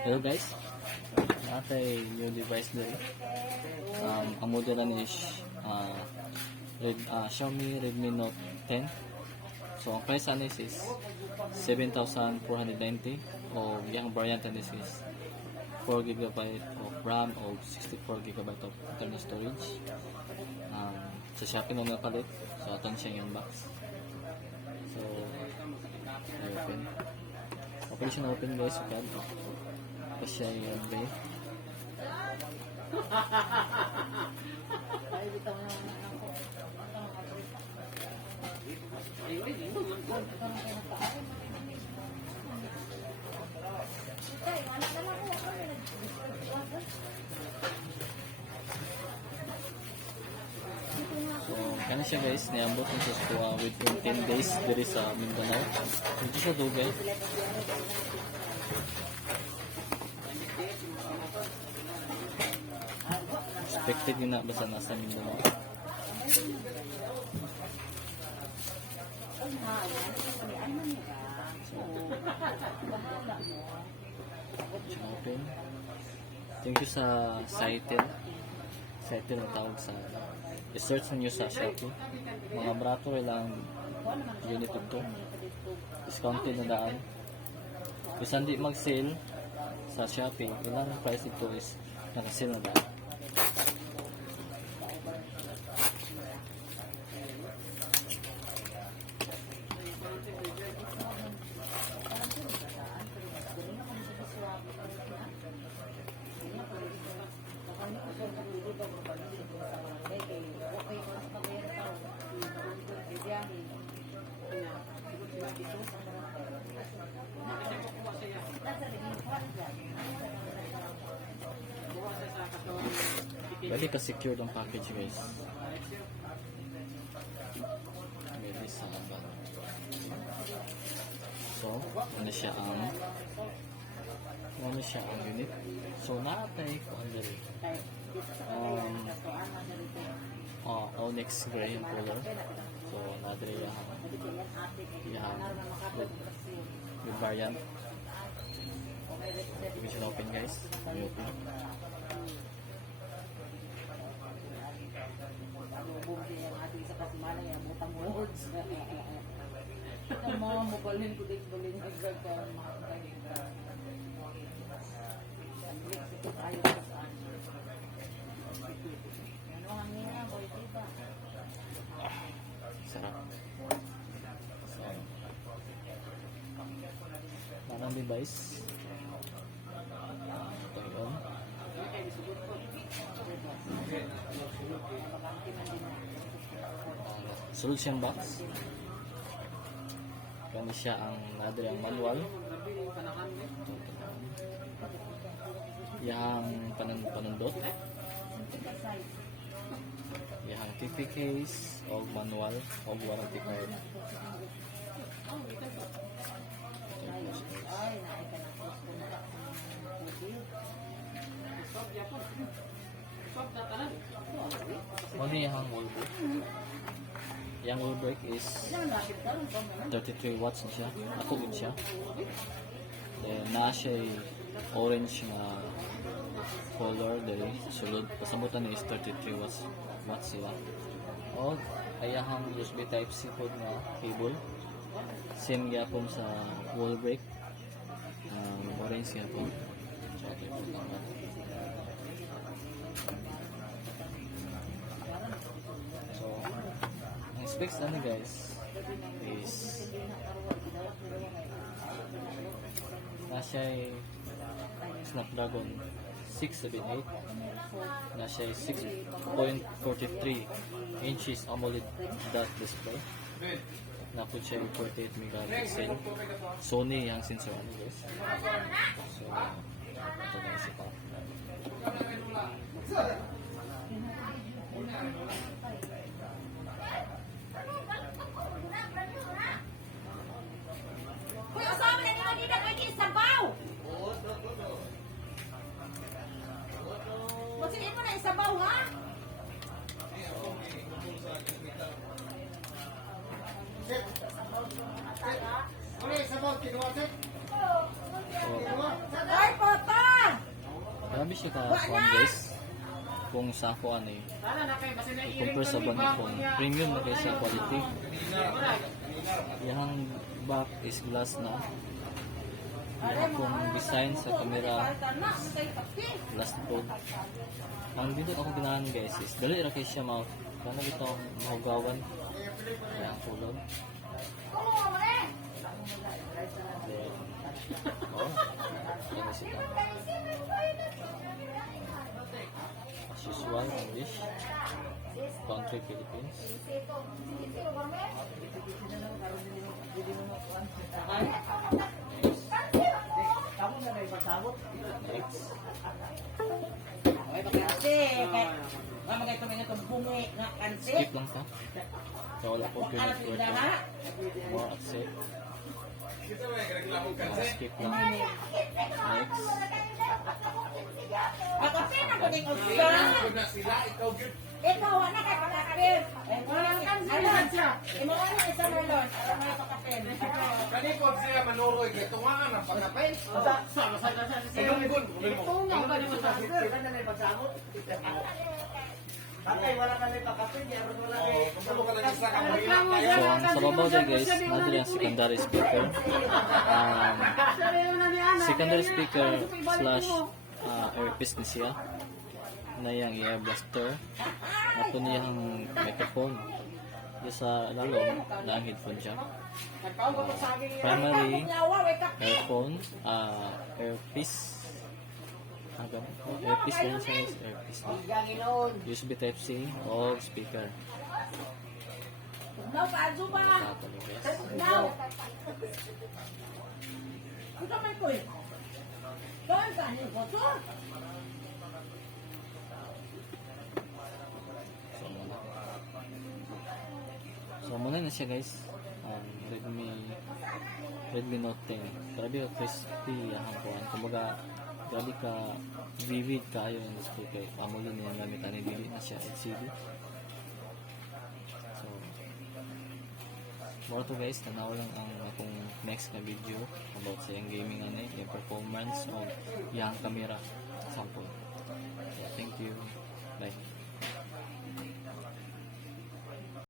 Hello guys, natay new device dito. Ang model is Xiaomi Redmi Note 10. So ang price anis is 7,490 o yung variant anis is 4GB of RAM o 64GB of internal storage. Sa Shopee nung napalit, so atong siya yung box. So open open guys, okay. Tapos siya yung bay. So, kaya siya guys, niambot mo sa within 10 days diri sa Mindanao. Dito sa Dugay. Expected yun na basta nasa Mindanao. Open. Thank you sa Saitel. Saitel na tawag sa i-search nyo sa Shopee. Mga brato ilang unit ito. Discounted na daan. Kung hindi mag-sale sa Shopee, ilang price ito is naka-sale na daan. Pwede ka-secure ang package guys. Pwede sa abang. So, ano siya ang unit. So, naatay ko ang dali. Onyx gray yung color. So, nadali yung variant. Hindi siya open guys. Open. Yang ating sa kasimana yang butang words. Ang mga mubalin ko din balin agad ka makakain ka. Ayaw ka saan. Ano ang nina boy diba? Sarap. Manang device. Ito yun. Solution box. Kani siya ang nadali ang manual. Yang panundot. Yang TP case o manual o warranty card. Ano yung wallbook? Yang wallbook is 33 watts na siya. Ako din siya. Then na siya orange na color dali. Sulod pasamutan is 33 watts sila. O ayahang USB type C code na cable. Same gyapon sa wallbook. Orange gyapon. So, ang specs na guys is nasa Snapdragon 678, nasa 6.43 inches AMOLED dot display, napod siya 48 megapixel Sony ang sensor ano guys. So ito na si pa. Kuya sama na ni Madina kay isabaw. Kasi imo na isabaw ha? Ano isabaw kinuha? So, Ay, pata! grabe siya ka kuan guys. Kung sa ako ano eh. I-compare sa ban kung premium na kaysa quality. Yang back is glass na. Yung kung design sa camera glass tone. Ang dito ako ganahan guys is dali ra kay siya mao. Kana bito mahugawan. Yang kulog. Oh, ini sih. As usual, English, country Philippines. Next. Skip lang ta. So, wala po pinag-word ko. More accept. Skip lang. Next. Ikaw, anak ka kakapin. Walang kansilan siya. Imo ano isa mo lon, para mga kakapin. Kanikot siya manuroy kay tungaan ang pagkapay. Tungaw ka naman sa sir. Tatay, wala ka may pakapin, yaro wala kay. Kung ka lang isa ka mahirap So, kayo. ang sa babaw dyan guys, nadali ang secondary speaker. Secondary speaker slash earpiece ni siya. Na yung ear blaster. Ito niyang microphone. Yung sa lalong, na ang headphone siya. Primary earphone, earpiece. Earpiece din siya guys, earpiece na. USB Type-C o speaker. Now, paadso ba? Tatalo guys. Now. Ito may poy. Saan ka niyo ko to? So muna na siya guys. Redmi Note 10. Grabe ka crispy ang kuhan. Kumbaga, grabe ka vivid kayo yung display kay amulin niya gamit ani dili na siya LCD. So, more to guys, tanaw lang ang akong next na video about sa yung gaming ani, yung performance o yung camera sample. Yeah, thank you. Bye.